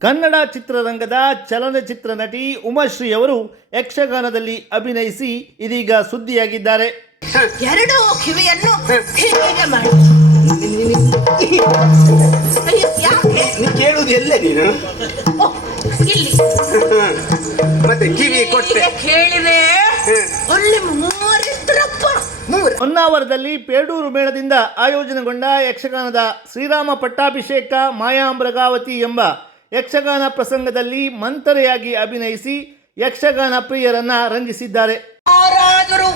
ಕನ್ನಡ ಚಿತ್ರರಂಗದ ಚಲನಚಿತ್ರ ನಟಿ ಉಮಾಶ್ರೀ ಅವರು ಯಕ್ಷಗಾನದಲ್ಲಿ ಅಭಿನಯಿಸಿ ಇದೀಗ ಸುದ್ದಿಯಾಗಿದ್ದಾರೆ. ಎರಡು ಕಿವಿಯನ್ನು ಹೀಗೆ ಮಾಡಿ. ಅಯ್ಯೋ, ಯಾಕೆ? ನೀ ಕೇಳುವುದು ಎಲ್ಲ ನೀನು? ಓ, ಇಲ್ಲಿ. ಮತ್ತೆ ಕಿವಿ ಕೊಟ್ಟೆ. ಹೀಗೆ ಕೇಳಿದೆ ಅಲ್ಲಿ ಮೂರಿದ್ರಪ್ಪ. ಮೂರ. ಹೊನ್ನಾವರದಲ್ಲಿ ಪೇಡೂರು ಮೇಳದಿಂದ ಆಯೋಜನೆಗೊಂಡ ಯಕ್ಷಗಾನದ ಶ್ರೀರಾಮ ಪಟ್ಟಾಭಿಷೇಕ ಮಾಯಾಂಬ್ರಗಾವತಿ ಎಂಬ ಯಕ್ಷಗಾನ ಪ್ರಸಂಗದಲ್ಲಿ ಮಂತರೆಯಾಗಿ ಅಭಿನಯಿಸಿ ಯಕ್ಷಗಾನ ಪ್ರಿಯರನ್ನ ರಂಜಿಸಿದ್ದಾರೆ ಮಹಾರಾಜರು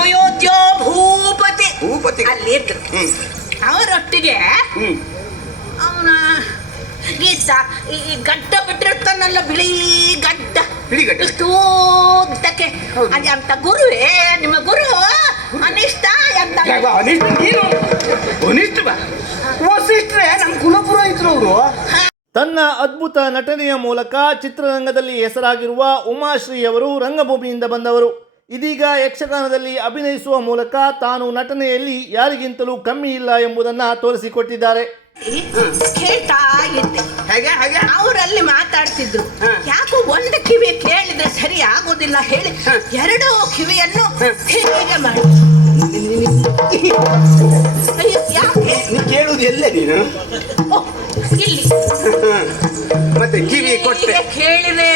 ಅಯೋಧ್ಯ ಭೂಪತಿ ಭೂಪತಿ. ಅಲ್ಲಿ ಅವರೊಟ್ಟಿಗೆ ಅವನ ಈ ಈ ಗಡ್ಡ ಬಿಟ್ಟಿರ್ತಾನಲ್ಲ ಬಿಳಿ ಗಡ್ಡ. ಬಿಳಿ ಗಡ್ಡ. ಇಷ್ಟು ಉದ್ದಕ್ಕೆ ಅಂತ ಗುರುವೇ ನಿಮ್ಮ ಗುರು ಅನಿಷ್ಟ ಅಂತ ಯಾಕ ಅನಿಷ್ಟ ನೀನು ಅನಿಷ್ಟ ಬಾ ವಸಿಷ್ಠರೇ ನಮ್ಮ ಕುಲಪುರೋಹಿತರು ಅವರು ತನ್ನ ಅದ್ಭುತ ನಟನೆಯ ಮೂಲಕ ಚಿತ್ರರಂಗದಲ್ಲಿ ಹೆಸರಾಗಿರುವ ಉಮಾಶ್ರೀ ಅವರು ರಂಗಭೂಮಿಯಿಂದ ಬಂದವರು. ಇದೀಗ ಯಕ್ಷಗಾನದಲ್ಲಿ ಅಭಿನಯಿಸುವ ಮೂಲಕ ತಾನು ನಟನೆಯಲ್ಲಿ ಯಾರಿಗಿಂತಲೂ ಕಮ್ಮಿ ಇಲ್ಲ ಎಂಬುದನ್ನು ತೋರಿಸಿಕೊಟ್ಟಿದ್ದಾರೆ. ಕೇಳ್ತಾ ಇದ್ದೆ. ಹೇಗೆ ಹೇಗೆ? ಅವರಲ್ಲಿ ಮಾತಾಡ್ತಿದ್ರು. ಯಾಕೋ ಒಂದು ಕಿವಿ ಕೇಳಿದ್ರೆ ಸರಿ ಆಗೋದಿಲ್ಲ ಹೇಳಿ. ಎರಡು ಕಿವಿಯನ್ನು. ಹೀಗೆ ಮಾಡಿ. ಅಯ್ಯೋ, ಯಾಕೆ? ನೀ ಕೇಳುವುದು ಎಲ್ಲ ನೀನು? ಇಲ್ಲಿ ಮತ್ತೆ ಕಿವಿ ಕೊಟ್ಟೆ. ಕೇಳಿದೆ.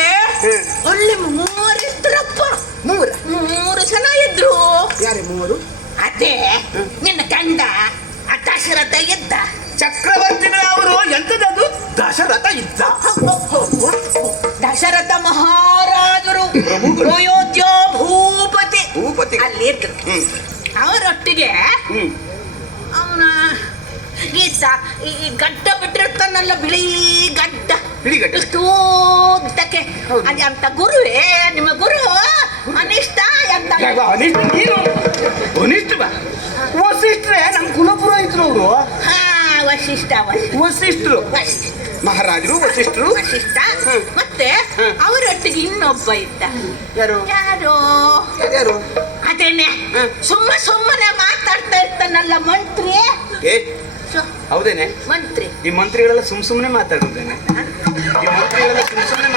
ಅಲ್ಲಿ ಮೂರಿದ್ರಪ್ಪ ಮೂರ ಮೂರು ಜನ ಇದ್ರು. ಯಾರು ಮೂವರು? ಅದೇ ನಿನ್ನ ಕಂಡ ದಶರಥ ಇದ್ದ. ಚಕ್ರವರ್ತಿಗಳ ಅವರು ಎಂತದದು ದಶರಥ ಇದ್ದ. ದಶರಥ ಮಹಾರಾಜರು. ಅಯೋಧ್ಯ ಭೂಪತಿ. ಭೂಪತಿ. ಅಲ್ಲಿ ಅವರೊಟ್ಟಿಗೆ ಗೀತ ಈ ಈ ಗಡ್ಡ ಬಿಟ್ಟಿರ್ತಾನಲ್ಲ ಬಿಳಿ ಗಡ್ಡ. ಬಿಳಿ ಗಡ್ಡ. ಅದೇ ಅಂತ ಗುರುವೇ ನಿಮ್ಮ ಗುರು ಅನಿಷ್ಟ ಅಂತ. ಅನಿಷ್ಟ ನೀನು? ಅನಿಷ್ಟ ಬಾ. ವಸಿಷ್ಠರೇ ನಮ್ಮ ಇದ್ರು ಅವರು. ಹಾ ವಶಿಷ್ಠ ವಸಿಷ್ಠರು. ಮಹಾರಾಜರು ವಸಿಷ್ಠರು. ವಶಿಷ್ಠ ಮತ್ತೆ. ಅವರೊಟ್ಟಿಗೆ ಇನ್ನೊಬ್ಬ ಇದ್ದ. ಯಾರು? ಯಾರು? ಯಾರು? ಅದೇನೆ. ಸುಮ್ಮ ಸುಮ್ಮನೆ ಮಾತಾಡ್ತಾ ಇರ್ತಾನಲ್ಲ ಮಂತ್ರಿ ಸು- ಹೌದೇನೆ? ಮಂತ್ರಿ. ಈ ಮಂತ್ರಿಗಳೆಲ್ಲ ಸುಮ್ ಸುಮ್ಮನೆ ಮಾತಾಡೋದೇನೆ ಈ ಮಂತ್ರಿಗಳೆಲ್ಲ ಸುಮ್ ಸುಮ್ಮನೆ